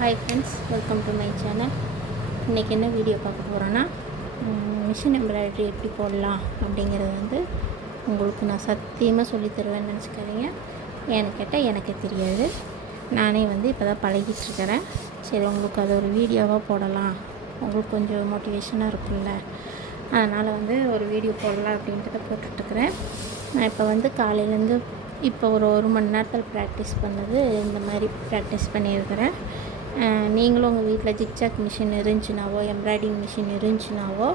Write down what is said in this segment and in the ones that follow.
Hi friends welcome to my channel இன்றைக்கி என்ன video பார்க்க போகிறோன்னா மிஷின் எம்ப்ராய்டரி எப்படி போடலாம் அப்படிங்கிறது வந்து உங்களுக்கு நான் சத்தியமாக சொல்லி தருவேன்னு நினச்சிக்காதீங்க. ஏன்னு கேட்டால் எனக்கு தெரியாது. நானே வந்து இப்போ தான் பழகிட்டுருக்கிறேன் சரி உங்களுக்கு அது ஒரு வீடியோவாக போடலாம். உங்களுக்கு கொஞ்சம் மோட்டிவேஷனாக இருக்கும்ல. அதனால் வந்து ஒரு வீடியோ போடலாம் அப்படின்றத போட்டுட்ருக்குறேன் நான் இப்போ வந்து காலையிலேருந்து இப்போ ஒரு ஒரு மணி நேரத்தில் ப்ராக்டிஸ் பண்ணது இந்த மாதிரி ப்ராக்டிஸ் பண்ணியிருக்கிறேன். நீங்களும் உங்கள் வீட்டில் ஜிக்ஜாக் மிஷின் இருந்துச்சுனாவோ எம்ப்ராய்டிங் மிஷின் இருந்துச்சுனாவோ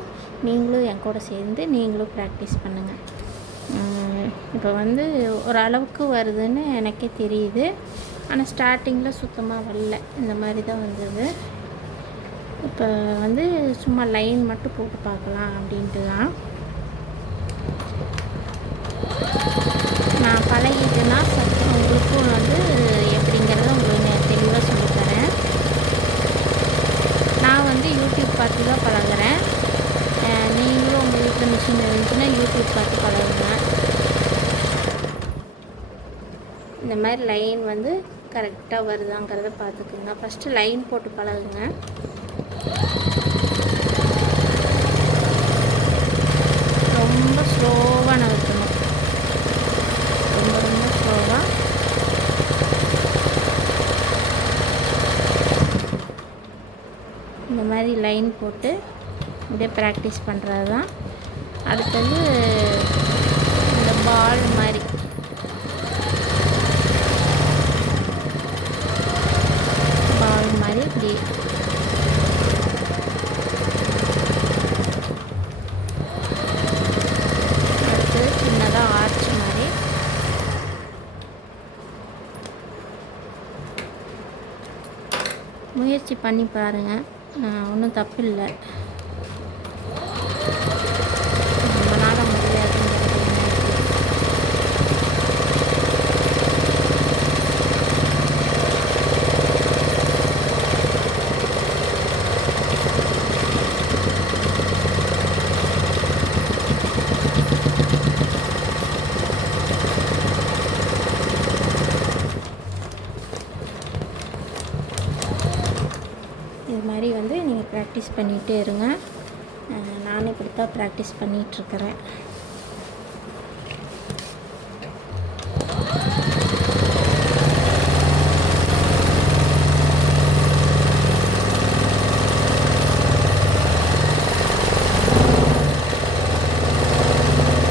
நீங்களும் என் கூட சேர்ந்து நீங்களும் ப்ராக்டிஸ் பண்ணுங்கள் இப்போ வந்து ஓரளவுக்கு வருதுன்னு எனக்கே தெரியுது. ஆனால் ஸ்டார்டிங்கில் சுத்தமாக வரல. இந்த மாதிரி தான் வந்தது. இப்போ வந்து சும்மா லைன் மட்டும் போட்டு பார்க்கலாம் அப்படின்ட்டு தான் நான் பழகிட்டேன்னா சத்து உங்களுக்கும் வந்து எப்படிங்கிறத உங்களுக்கு நான் தெளிவாக சொல்லித்தரேன் நான் வந்து யூடியூப் பார்த்து தான் பழகுறேன். நீங்களும் உங்கள் வீட்டில் மிஷின் இருந்துச்சுன்னா யூடியூப் பார்த்து பழகுங்க. இந்த மாதிரி லைன் வந்து கரெக்டாக வருதாங்கிறத பார்த்துக்குங்க. ஃபஸ்ட்டு லைன் போட்டு பழகுங்க. இந்த மாதிரி லைன் போட்டு அப்படியே ப்ராக்டிஸ் பண்ணுறது தான். அடுத்தது இந்த பால் மாதிரி. பால் மாதிரி இப்படி. அடுத்தது சின்னதாக ஆர்ச் மாதிரி. முயற்சி பண்ணி பாருங்கள் ஒன்றும் தப்பு இல்லை இது மாதிரி வந்து நீங்கள் ப்ராக்டிஸ் பண்ணிகிட்டே இருங்க. நானும் இப்படி தான் ப்ராக்டிஸ் பண்ணிகிட்ருக்கிறேன்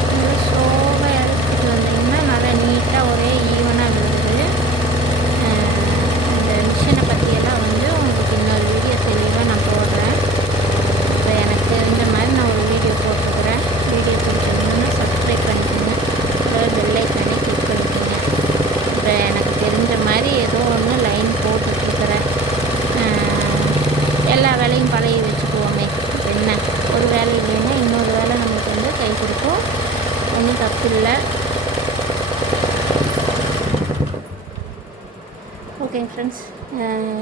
நல்லா ஸ்லோவாக எடுத்துகிட்டு வந்தீங்கன்னா நல்லா நீட்டாக ஒரே ஈவனாக விழுது இந்த மிஷினை பற்றியெல்லாம் வந்து உங்களுக்கு இன்னொரு வீடியோ தெளிவாக நான் போடுறேன் இப்போ எனக்கு தெரிஞ்ச மாதிரி நான் ஒரு வீடியோ போட்டுக்கிறேன் வீடியோ பிடிச்சிருந்தோன்னா சப்ஸ்கிரைப் பண்ணிக்கோங்க பெல்லைக்கானே கிளிக் பண்ணிக்கோங்க இப்போ எனக்கு தெரிஞ்ச மாதிரி ஏதோ ஒன்று லைன் போட்டுட்ருக்குறேன். எல்லா வேலையும் பழகி வச்சுக்குவோமே. என்ன? ஒரு வேலை இல்லைன்னா இன்னொரு வேலை நமக்கு வந்து கை கொடுக்கும். ஒன்றும் தப்பு இல்லை. ஓகேங்க ஃப்ரெண்ட்ஸ்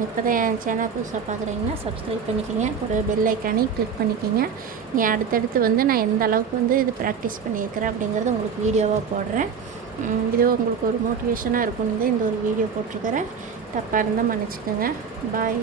இப்போ தான் என் சேனல் புதுசாக பார்க்குறீங்கன்னா சப்ஸ்கிரைப் பண்ணிக்கோங்க. ஒரு பெல் ஐக்கானே கிளிக் பண்ணிக்கோங்க. நீ அடுத்தடுத்து வந்து நான் எந்த அளவுக்கு வந்து இது ப்ராக்டிஸ் பண்ணியிருக்கிறேன் அப்படிங்கிறத உங்களுக்கு வீடியோவாக போடுறேன். இது உங்களுக்கு ஒரு மோட்டிவேஷனாக இருக்கும்னு தான் இந்த ஒரு வீடியோ போட்டிருக்கிறேன். தப்பாக இருந்தால் மன்னிச்சுக்கோங்க. பாய்